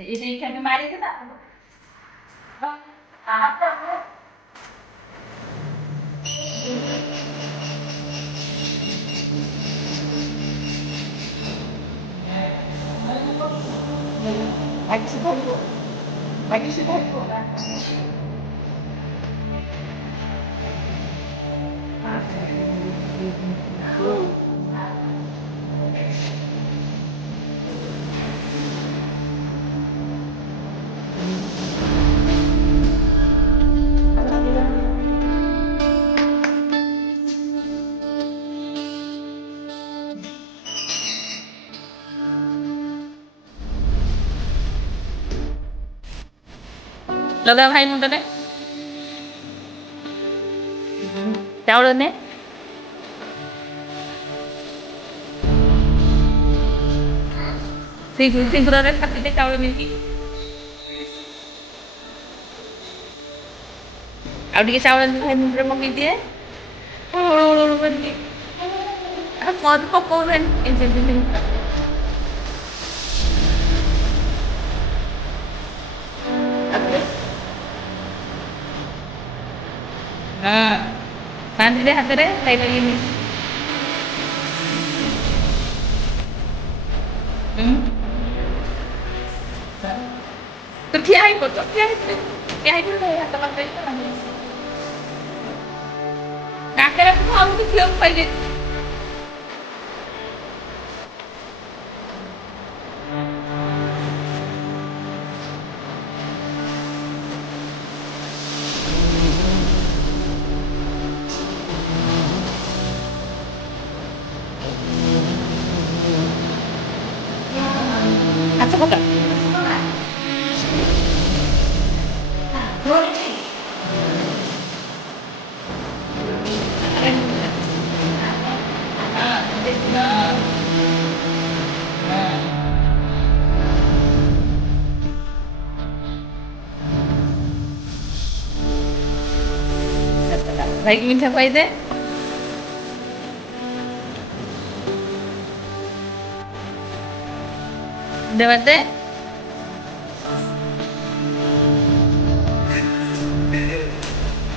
ini mari kita. Lagi sekali, lagi sekali. Lada ভাই মুন্ডনে চাউলনে sigurare kapite চাউল নেকি ଆଉ ଟିକେ ଚାଉଳ ଭାଇ ମୁଣ୍ଡରେ ପକେଇ ଦିଏ ଆଉ ମଦ ପକଉନି ବାନ୍ଧିଦେ ହାତରେ ଖାଇପାରିବିନି ତୁ ଠିଆ ହେଇପଡ ଠିଆ ହାତ କାକେରା ଆଉ ଦେଖିବାକୁ ପାଇଲେ ହାତ ପକା ଭାଇକି ମିଠା ପାଇଦେ ଦେବାଦେ